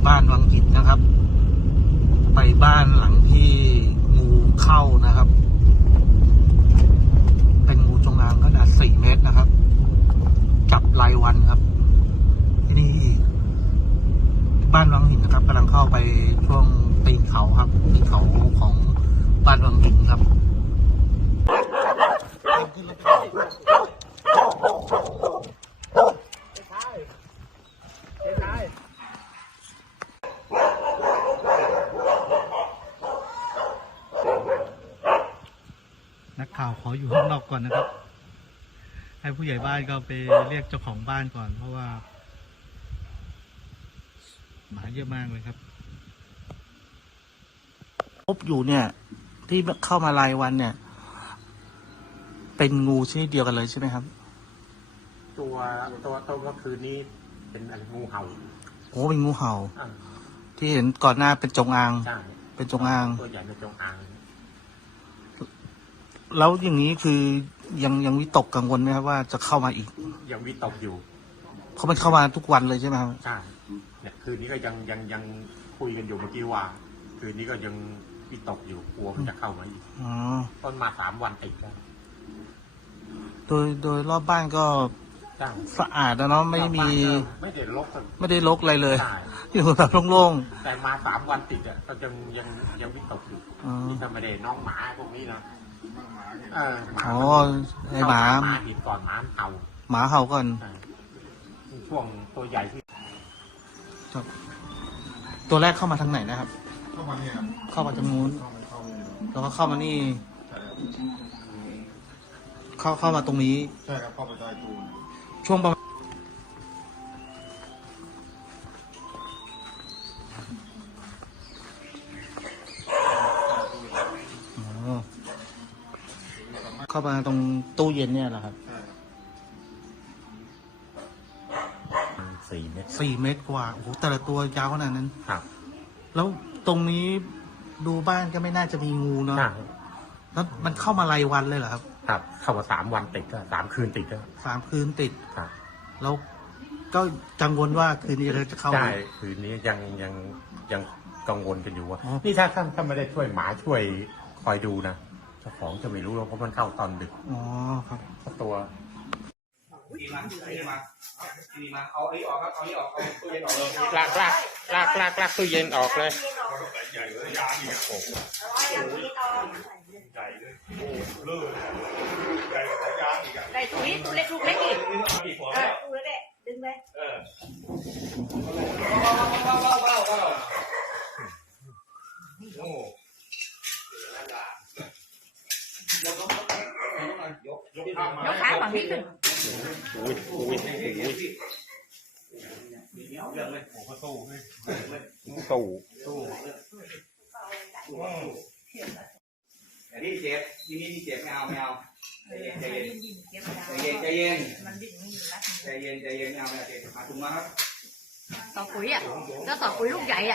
บ้านวังหินนะครับไปบ้านหลังที่งูเข้านะครับเป็นงูจงอางขนาด4 เมตรนะครับจับรายวันครับที่นี่บ้านวังหินนะครับกำลังเข้าไปช่วงตีนเขาครับตีนเขาของบ้านวังหินครับนักข่าวขออยู่ข้างนอกก่อนนะครับให้ผู้ใหญ่บ้านก็ไปเรียกเจ้าของบ้านก่อนเพราะว่าหมาเยอะมากเลยครับพบอยู่เนี่ยที่เข้ามารายวันเนี่ยเป็นงูชนิดเดียวกันเลยใช่ไหมครับตัวเมื่อคืนนี้เป็นอะไรงูเห่าโอ้เป็นงูเห่าที่เห็นก่อนหน้าเป็นจงอางเป็นจงอางตัวใหญ่เป็นจงอางแล้วอย่างนี้คือยังวิตกกังวลไหมครับว่าจะเข้ามาอีกยังวิตกอยู่เพราะมันเข้ามาทุกวันเลยใช่ไหมครับใช่เนี่ยคืนนี้ก็ยังคุยกันอยู่เมื่อกี้ว่าคืนนี้ก็ยังวิตกอยู่กลัวมันจะเข้ามาอีกต้นมา3 วันติดแล้วโดยรอบบ้านก็สะอาดนะเนาะไม่ได้รกอะไรเลยอยู่แบบโล่งๆแต่มา3 วันติดอ่ะก็ยังวิตกอยู่นี่ทำไมได้น้องหมาพวกนี้นะอ๋อไอหมาหิดก่อนหมาเห่าก่อนช่วงตัวใหญ่ที่ตัวแรกเข้ามาทางไหนนะครับเข้ามาเนี่ยเข้ามาทางนู้นแล้วก็เข้ามานี่เข้ามาตรงนี้ใช่ครับเข้ามาใต้ตูนช่วงประมาณเข้ามาตรงตู้เย็นเนี่ยแหละครับ4 เมตรกว่าโอ้โหแต่ละตัวยาวขนาดนั้นครับแล้วตรงนี้ดูบ้านก็ไม่น่าจะมีงูเนาะแล้วมันเข้ามารายวันเลยเหรอครับครับเข้ามา3 วันติด3 คืนติด 3 คืนติดครับแล้วก็กังวลว่าคืนนี้จะเข้าใช่คืนนี้ยังกังวลกันอยู่ว่านี่ถ้าไม่ได้ช่วยหมาช่วยคอยดูนะเจ้าของจะไม่รู้หรอกเพราะมันเข้าตอนดึกอ๋อครับตัวดีมาเอาไอ้ออกครับเอาไอ้ออกเอาตู้เย็นออกเลยลากตู้เย็นออกเลยใหญ่เลยยางอีกโอ้โหใหญ่เลยโอ้เลิศใหญ่กว่ายางอีกอ่ะได้ตู้นี้ตู้เล็กอีกตู้เล็กดึงไปโอ้ยกขาฝั่งนี้ขึ้นเรื่องเลยโอ้โหตู้แต่นี่เจ็บที่นี่เจ็บไม่เอาใจเย็นไม่เอาเจ็บมาถุงมาครับต่อปุ๋ยอ่ะแล้วต่อปุ๋ยลูกใหญ่อ่ะ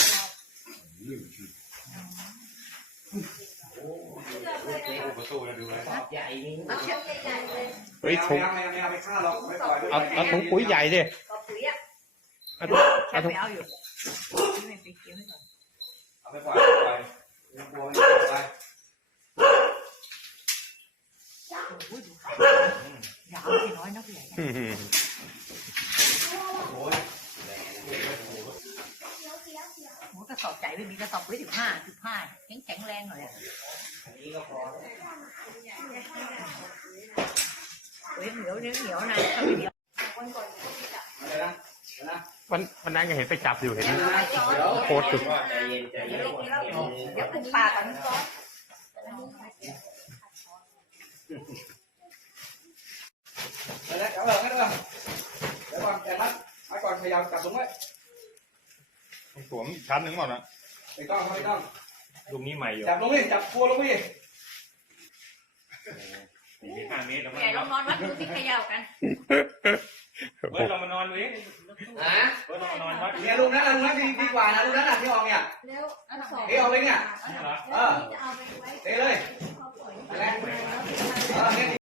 เฮ้ยถุงไม่ไปฆ่าเราไม่ปล่อยเอาถุงปุ๋ยใหญ่ดิเอาไปเอาอยู่เอาไปปล่อยยังกลัวไม่ไปยาวน้อยนะผู้ใหญ่โหกระสอบใหญ่ไม่มีกระสอบไว้15แข็งแรงหน่อยอันนี้ก็พอเหนียวนะวันนั้นยังเห็นไปจับอยู่เห็นโคตรสุดเดี๋ยวคุณปากันก่อนแล้วเดี๋ยวก่อนแต่ละมาก่อนพยายามจับตรงไว้สวมชั้นหนึ่งก่อนนะไม่ต้องลุงนี้ใหม่อยู่จับลงนี่จับครัวลงนี่ 5 เมตรแล้วมั้งใหญ่ลองนอนวัดดูที่ขย่ากันเรามานอนดูเองเรามานอนวัดเนี่ยลุงนั้นดีกว่านะลุงนั้นที่ออกเนี่ยที่ออกเลยเนี่ยเทเลย